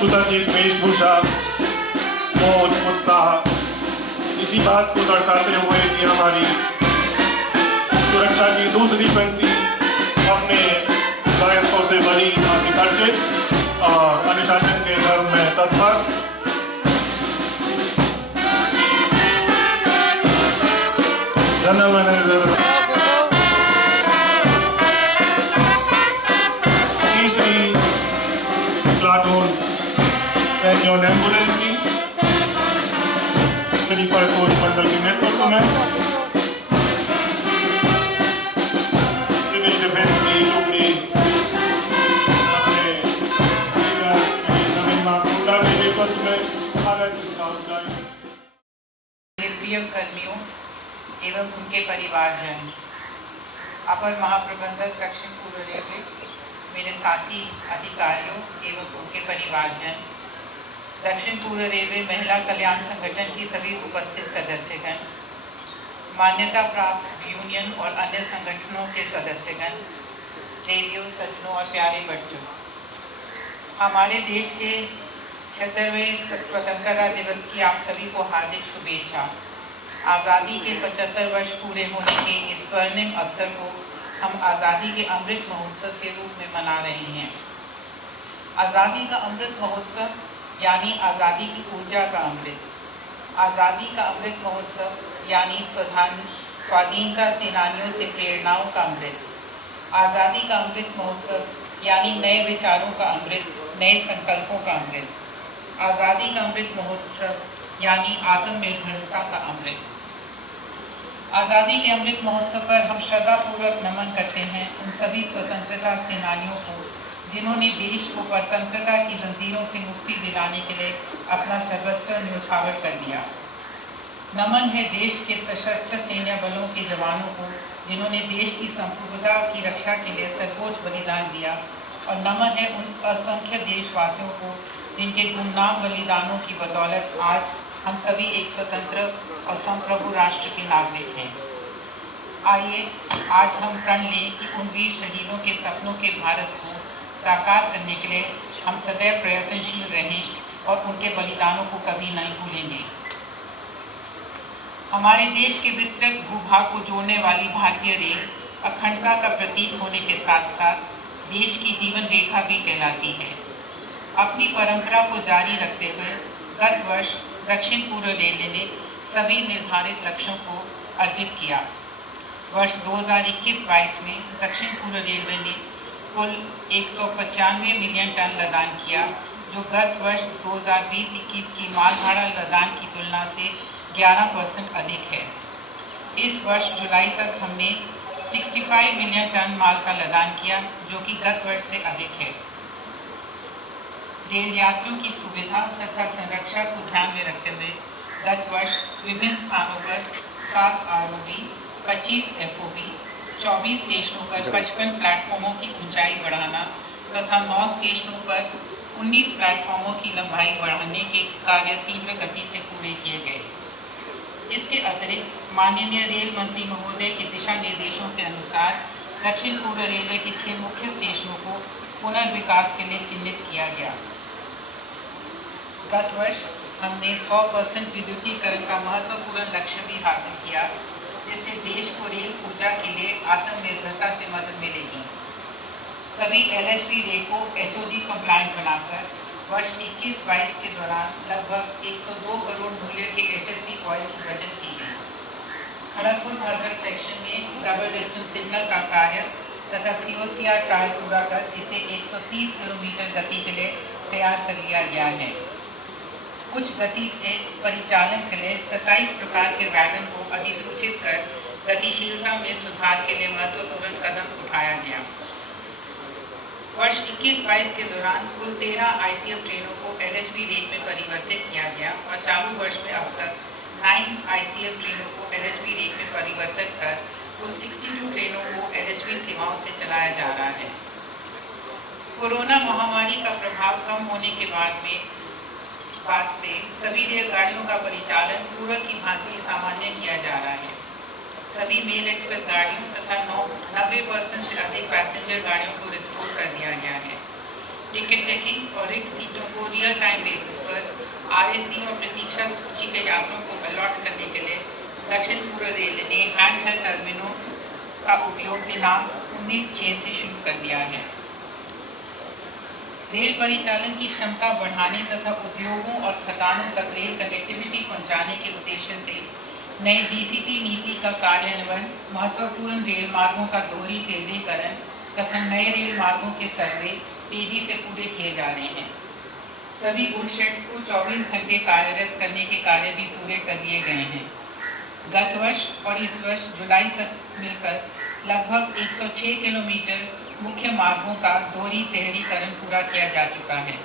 सुसज्जित वेशभूषा, मौज उत्साह इसी बात को दर्शाते हुए कि हमारी सुरक्षा की दूसरी पंक्ति अपने दायित्वों से बड़ी अति परिचित और अनुशासन के धर्म में तत्पर। तीसरी प्लाटून सेंट जॉन एम्बुलेंस की स्लीपर कोच मंडल के नेतृत्व में सिविल डिफेंस की टुकड़ी अपने नवीन माकुंडा के नेतृत्व में भारत स्काउट गाइड। प्रिय कर्मियों एवं उनके परिवारजन, अपर महाप्रबंधक दक्षिण पूर्व रेलवे, मेरे साथी अधिकारियों एवं उनके परिवारजन, दक्षिण पूर्व रेलवे महिला कल्याण संगठन की सभी उपस्थित सदस्यगण, मान्यता प्राप्त यूनियन और अन्य संगठनों के सदस्यगण, रेडियो सज्जनों और प्यारे बच्चों, हमारे देश के 76वें स्वतंत्रता दिवस की आप सभी को हार्दिक शुभेच्छा। आज़ादी के 75 वर्ष पूरे होने के इस स्वर्णिम अवसर को हम आज़ादी के अमृत महोत्सव के रूप में मना रहे हैं। आज़ादी का अमृत महोत्सव यानी आज़ादी की ऊर्जा का अमृत, आज़ादी का अमृत महोत्सव यानी स्वाधीनता सेनानियों से प्रेरणाओं का अमृत, आज़ादी का अमृत महोत्सव यानी नए विचारों का अमृत, नए संकल्पों का अमृत, आज़ादी का अमृत महोत्सव यानी आत्मनिर्भरता का अमृत। आज़ादी के अमृत महोत्सव पर हम श्रद्धापूर्वक नमन करते हैं उन सभी स्वतंत्रता सेनानियों को जिन्होंने देश को परतंत्रता की जंजीरों से मुक्ति दिलाने के लिए अपना सर्वस्व न्यौछावर कर दिया। नमन है देश के सशस्त्र सैन्य बलों के जवानों को जिन्होंने देश की संप्रभुता की रक्षा के लिए सर्वोच्च बलिदान दिया, और नमन है उन असंख्य देशवासियों को जिनके गुमनाम बलिदानों की बदौलत आज हम सभी एक स्वतंत्र और संप्रभु राष्ट्र के नागरिक हैं। आइए आज हम प्रण लें कि उन वीर शहीदों के सपनों के भारत को साकार करने के लिए हम सदैव प्रयत्नशील रहें और उनके बलिदानों को कभी नहीं भूलेंगे। हमारे देश के विस्तृत भूभाग को जोड़ने वाली भारतीय रेल अखंडता का प्रतीक होने के साथ साथ देश की जीवन रेखा भी कहलाती है। अपनी परंपरा को जारी रखते हुए गत वर्ष दक्षिण पूर्व रेलवे ने सभी निर्धारित लक्ष्यों को अर्जित किया। वर्ष 2021-22 में दक्षिण पूर्व रेलवे ने कुल 195 मिलियन टन लदान किया, जो गत वर्ष 2020-21 की माल भाड़ा लदान की तुलना से 11% अधिक है। इस वर्ष जुलाई तक हमने 65 मिलियन टन माल का लदान किया, जो कि गत वर्ष से अधिक है। रेल यात्रियों की सुविधा तथा संरक्षा को ध्यान में रखते हुए गत वर्ष विभिन्न स्थानों पर 7 ROV, 25 FOB, 24 स्टेशनों पर 55 प्लेटफॉर्मों की ऊंचाई बढ़ाना तथा 9 स्टेशनों पर 19 प्लेटफॉर्मों की लंबाई बढ़ाने के कार्य तीव्र गति से पूरे किए गए। इसके अतिरिक्त माननीय रेल मंत्री महोदय के दिशा निर्देशों के अनुसार दक्षिण पूर्व रेलवे के 6 मुख्य स्टेशनों को पुनर्विकास के लिए चिन्हित किया गया। गत वर्ष हमने 100% विद्युतीकरण का महत्वपूर्ण लक्ष्य भी हासिल किया, जिससे देश को रेल ऊर्जा के लिए आत्मनिर्भरता से मदद मिलेगी। सभी LHB रेल को HOG कंप्लायंट बनाकर वर्ष 21-22 के दौरान लगभग 102 करोड़ मूल्य के HSD ऑयल की बचत की गई। खड़गपुर भद्रक सेक्शन में डबल डिस्टेंस सिग्नल का कार्य तथा COCR ट्रायल पूरा कर इसे 130 किलोमीटर गति के लिए तैयार कर लिया गया है। उच्च गति से परिचालन के लिए 27 प्रकार के वैगन को अधिसूचित कर गतिशीलता में सुधार के लिए महत्वपूर्ण कदम उठाया गया। वर्ष 21-22 के दौरान कुल 13 ICF ट्रेनों को LHB रेक में परिवर्तित किया गया और चालू वर्ष में अब तक 9 ICF ट्रेनों को LHB रेक में परिवर्तित कर कुल 62 ट्रेनों को LHB सेवाओं से चलाया जा रहा है। कोरोना महामारी का प्रभाव कम होने के बाद से सभी रेलगाड़ियों का परिचालन पूर्व की भांति सामान्य किया जा रहा है। सभी मेल एक्सप्रेस गाड़ियों तथा 90% से अधिक पैसेंजर गाड़ियों को रिस्टोर कर दिया गया है। टिकट चेकिंग और रिक्त सीटों को रियल टाइम बेसिस पर RAC और प्रतीक्षा सूची के यात्रियों को अलॉट करने के लिए दक्षिण पूर्व रेलवे ने हैंडहेल्ड टर्मिनलों का उपयोग दिनांक 19/6 से शुरू कर दिया है। रेल परिचालन की क्षमता बढ़ाने तथा उद्योगों और खदानों तक रेल कनेक्टिविटी पहुंचाने के उद्देश्य से नई GCT नीति का कार्यान्वयन, महत्वपूर्ण रेल मार्गों का दोहरीकरण तथा नए रेल मार्गों के सर्वे तेजी से पूरे किए जा रहे हैं। सभी गुड शेड्स को 24 घंटे कार्यरत करने के कार्य भी पूरे कर लिए गए हैं। गत वर्ष और इस वर्ष जुलाई तक मिलकर लगभग 106 किलोमीटर मुख्य मार्गों का दोहरीकरण पूरा किया जा चुका है।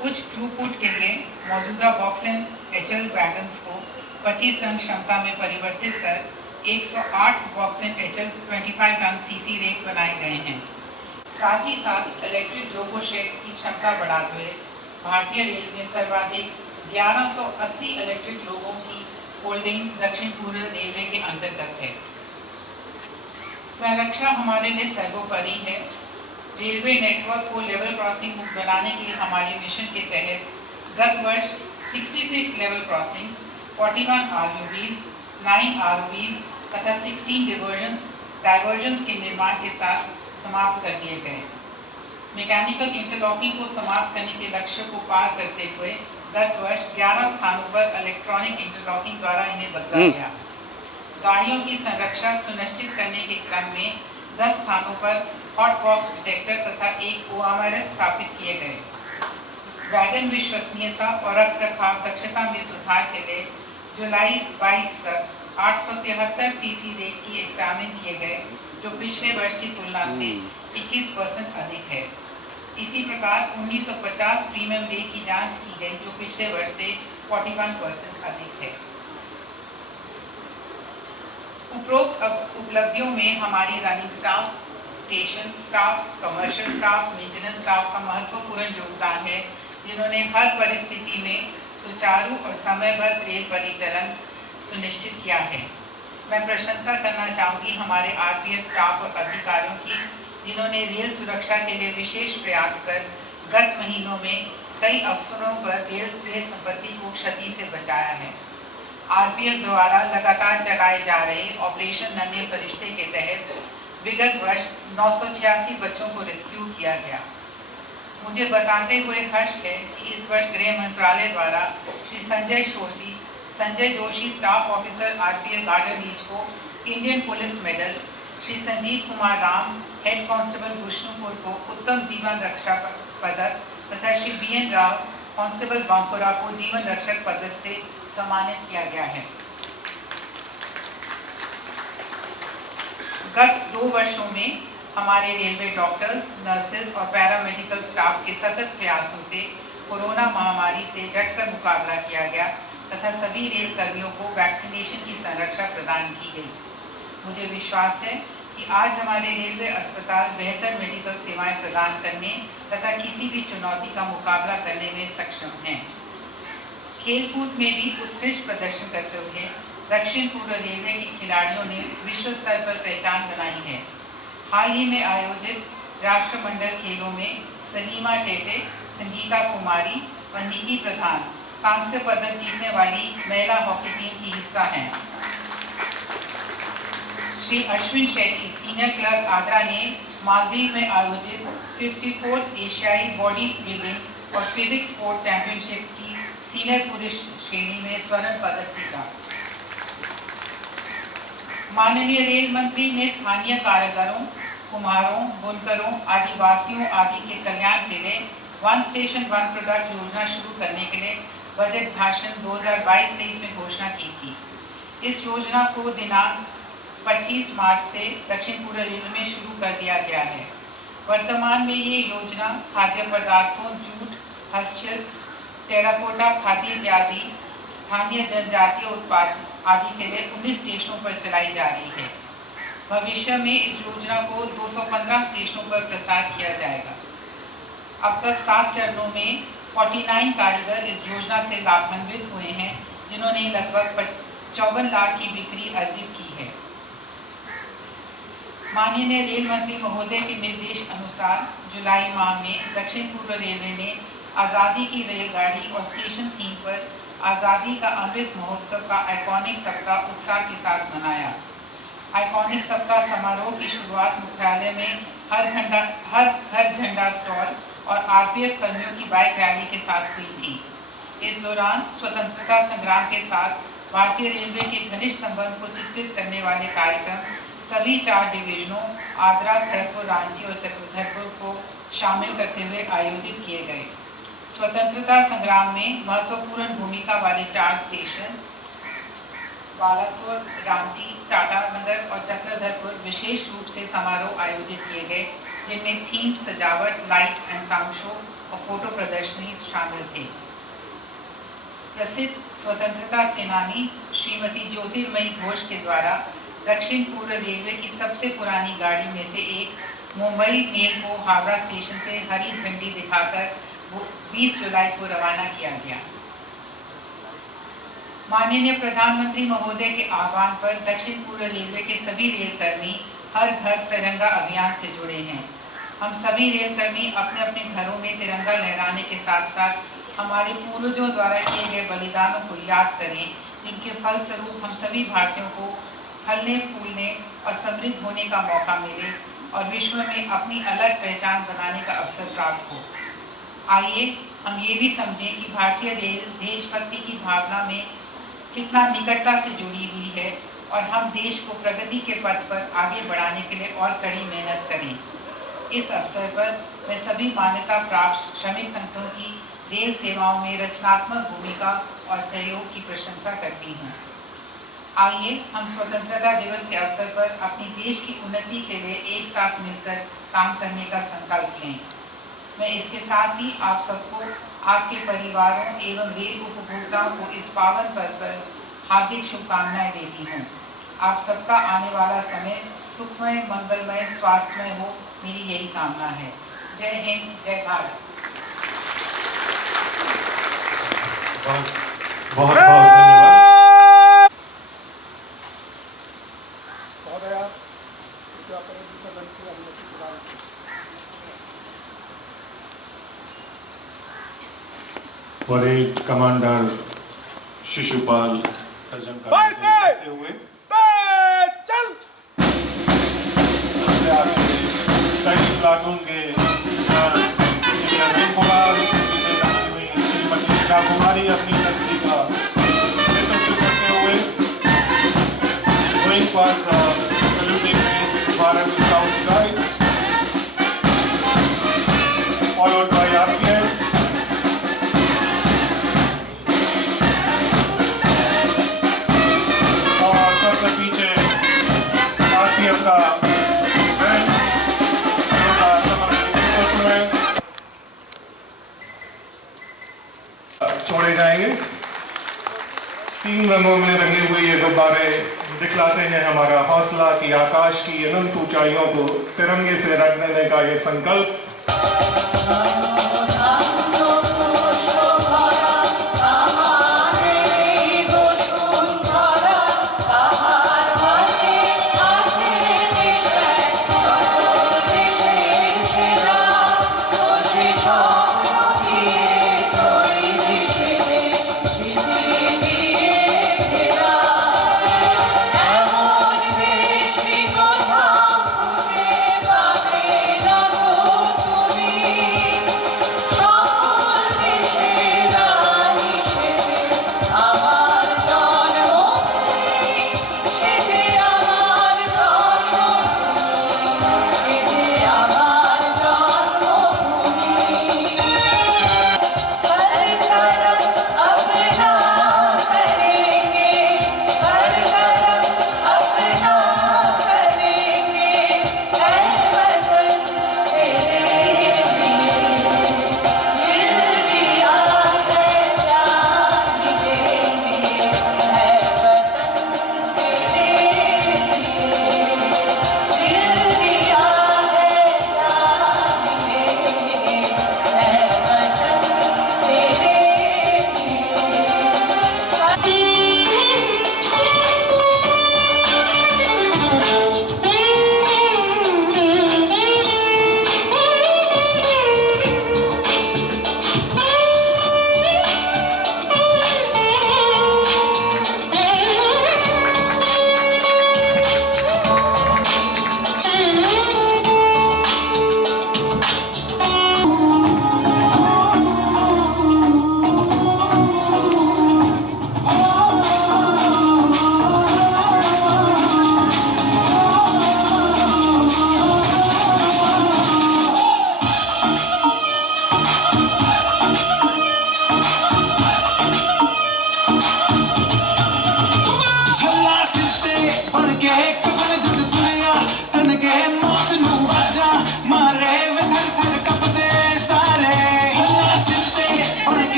उच्च थ्रूपुट के लिए मौजूदा बॉक्स एंड HL वैगन्स को 25 टन क्षमता में परिवर्तित कर 108 box and HL 25 ton CC rake बनाए गए हैं। साथ ही साथ इलेक्ट्रिक लोको शेड्स की क्षमता बढ़ाते हुए भारतीय रेल में सर्वाधिक 1180 इलेक्ट्रिक लोगों की होल्डिंग दक्षिण पूर्व रेलवे के अंतर्गत है। संरक्षा हमारे लिए सर्वोपरि है। रेलवे नेटवर्क को लेवल क्रॉसिंग मुक्त बनाने के हमारे मिशन के तहत गत वर्ष 66 लेवल क्रॉसिंग्स, 41 RUVs, 9 ROVs तथा 16 डाइवर्जन्स के निर्माण के साथ समाप्त कर दिए गए। मैकेनिकल इंटरलॉकिंग को समाप्त करने के लक्ष्य को पार करते हुए गत वर्ष 11 स्थानों पर इलेक्ट्रॉनिक इंटरलॉकिंग द्वारा इन्हें बदला गया। गाड़ियों की संरक्षा सुनिश्चित करने के क्रम में 10 स्थानों पर हॉट बॉक्स डिटेक्टर तथा एक OMRS स्थापित किए गए। वैगन विश्वसनीयता और रखरखाव दक्षता में सुधार के लिए जुलाई 22 तक 873 CC रेक की एग्जामिन किए गए, जो पिछले वर्ष की तुलना से 21% अधिक है। इसी प्रकार 1950 प्रीमियम रेक की जांच की गई, जो पिछले वर्ष से 41% अधिक है। उपरोक्त उपलब्धियों में हमारी running staff, station staff, commercial staff, maintenance staff का महत्वपूर्ण योगदान है, जिन्होंने हर परिस्थिति में सुचारू और समयबद्ध रेल परिचालन सुनिश्चित किया है। मैं प्रशंसा करना चाहूँगी हमारे RPF स्टाफ और अधिकारियों की, जिन्होंने रेल सुरक्षा के लिए विशेष प्रयास कर गत महीनों में कई अवसरों पर रेल संपत्ति को क्षति से बचाया है। RPF द्वारा लगातार चलाए जा रहे ऑपरेशन नन्हे फरिश्ते के तहत विगत वर्ष 986 बच्चों को रेस्क्यू किया गया। मुझे बताते हुए हर्ष है कि इस वर्ष गृह मंत्रालय द्वारा Shri Sanjay Joshi staff officer RPF garden reach को Indian police medal, Shri Sanjit Kumar Ram head constable Vishnupur को उत्तम जीवन रक्षा पदक तथा श्री BN राव कांस्टेबल बांकुरा को जीवन रक्षक पदक से सम्मानित किया गया है। गत 2 वर्षों में हमारे रेलवे डॉक्टर्स, नर्सेज और पैरामेडिकल स्टाफ के सतत प्रयासों से कोरोना महामारी से डटकर मुकाबला किया गया तथा सभी रेल कर्मियों को वैक्सीनेशन की संरक्षा प्रदान की गई। मुझे विश्वास है कि आज हमारे रेलवे अस्पताल बेहतर मेडिकल सेवाएं प्रदान करने तथा किसी भी चुनौती का मुकाबला करने में सक्षम हैं। खेलकूद में भी उत्कृष्ट प्रदर्शन करते हुए दक्षिण पूर्व रेलवे के खिलाड़ियों ने विश्व स्तर पर पहचान बनाई है। हाल ही में आयोजित राष्ट्रमंडल खेलों में सलीमा टेटे, संगीता कुमारी और निकी प्रधान कांस्य पदक जीतने वाली महिला हॉकी टीम की हिस्सा हैं। श्री अश्विन शेट्टी, सीनियर क्लर्क आगरा ने मालदीव में आयोजित 54th एशियाई बॉडी बिल्डिंग और फिजिक्स स्पोर्ट चैंपियनशिप की सीनियर पुरुष श्रेणी में स्वर्ण पदक जीता। माननीय रेल मंत्री ने स्थानीय कारीगरों, कुम्हारों, बुनकरों, आदिवासियों आदि के कल्याण के लिए वन स्टेशन वन प्रोडक्ट योजना शुरू करने के लिए बजट भाषण 2022-23 में घोषणा की थी। इस योजना को दिनांक 25 मार्च से दक्षिण पूर्व रेलवे में शुरू कर दिया गया है। वर्तमान में ये योजना खाद्य पदार्थों, जूट, हस्तशिल्प, टेराकोटा खाद्य इत्यादि स्थानीय जनजातीय उत्पाद आदि के लिए 19 स्टेशनों पर चलाई जा रही है। भविष्य में इस योजना को 215 स्टेशनों पर प्रसार किया जाएगा। अब तक 7 चरणों में 49 कारीगर इस योजना से लाभान्वित हुए हैं, जिन्होंने लगभग 54 लाख की बिक्री अर्जित की है। माननीय रेल मंत्री महोदय के निर्देश अनुसार जुलाई माह में दक्षिण पूर्व रेलवे ने आज़ादी की रेलगाड़ी और स्टेशन थीम पर आज़ादी का अमृत महोत्सव का आइकॉनिक सप्ताह उत्साह के साथ मनाया। आइकॉनिक सप्ताह समारोह की शुरुआत मुख्यालय में हर घर झंडा स्टॉल और आरपीएफ कर्मियों की बाइक रैली के साथ हुई थी। इस दौरान स्वतंत्रता संग्राम के साथ भारतीय रेलवे के घनिष्ठ संबंध को चित्रित करने वाले कार्यक्रम सभी 4 डिवीजनों आगरा, खड़गपुर, रांची और चक्रधरपुर को शामिल करते हुए आयोजित किए गए। स्वतंत्रता संग्राम में महत्वपूर्ण भूमिका वाले 4 स्टेशन बालासोर, रांची, टाटानगर और चक्रधरपुर विशेष रूप से समारोह आयोजित किए गए, जिनमें थीम, सजावट, लाइट एंड साउंड शो और फोटो प्रदर्शनी शामिल थे। प्रसिद्ध स्वतंत्रता सेनानी श्रीमती ज्योतिर्मयी घोष के द्वारा दक्षिण पूर्व रेलवे की सबसे पुरानी गाड़ी में से एक मुंबई मेल को हावड़ा स्टेशन से हरी झंडी दिखाकर 20 जुलाई को रवाना किया गया। माननीय प्रधानमंत्री महोदय के आह्वान पर दक्षिण पूर्व रेलवे के सभी रेलकर्मी हर घर तिरंगा अभियान से जुड़े हैं। हम सभी रेलकर्मी अपने अपने घरों में तिरंगा लहराने के साथ साथ हमारे पूर्वजों द्वारा किए गए बलिदानों को याद करें, जिनके फलस्वरूप हम सभी भारतीयों को फलने फूलने और समृद्ध होने का मौका मिले और विश्व में अपनी अलग पहचान बनाने का अवसर प्राप्त हो। आइए हम ये भी समझें कि भारतीय रेल देशभक्ति की भावना में कितना निकटता से जुड़ी हुई है और हम देश को प्रगति के पथ पर आगे बढ़ाने के लिए और कड़ी मेहनत करें। इस अवसर पर मैं सभी मान्यता प्राप्त श्रमिक संगठनों की रेल सेवाओं में रचनात्मक भूमिका और सहयोग की प्रशंसा करती हूँ। आइए हम स्वतंत्रता दिवस के अवसर पर अपनी देश की उन्नति के लिए एक साथ मिलकर काम करने का संकल्प लें। मैं इसके साथ ही आप सबको, आपके परिवारों एवं रेल उपभोक्ताओं को इस पावन पर्व पर हार्दिक शुभकामनाएं देती हूँ। आप सबका आने वाला समय सुखमय, मंगलमय, स्वास्थ्यमय हो, मेरी यही कामना है। जय हिंद, जय भारत। बहुत धन्यवाद। परेड कमांडर शिशुपाल करते हुए कई प्लाटून के श्रीमती मीरा कुमारी अपनी दस्ती का नेतृत्व करते हुए going pass saluting Bharat scout guide followed by RPF और सबसे पीछे RPF का बैंड छोड़े जाएंगे। 3 रंगों में रंगे हुए ये गुब्बारे दिखलाते हैं हमारा हौसला कि आकाश की अनंत ऊंचाइयों को तिरंगे से रख देने का ये संकल्प।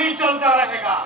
ही चलता रहेगा।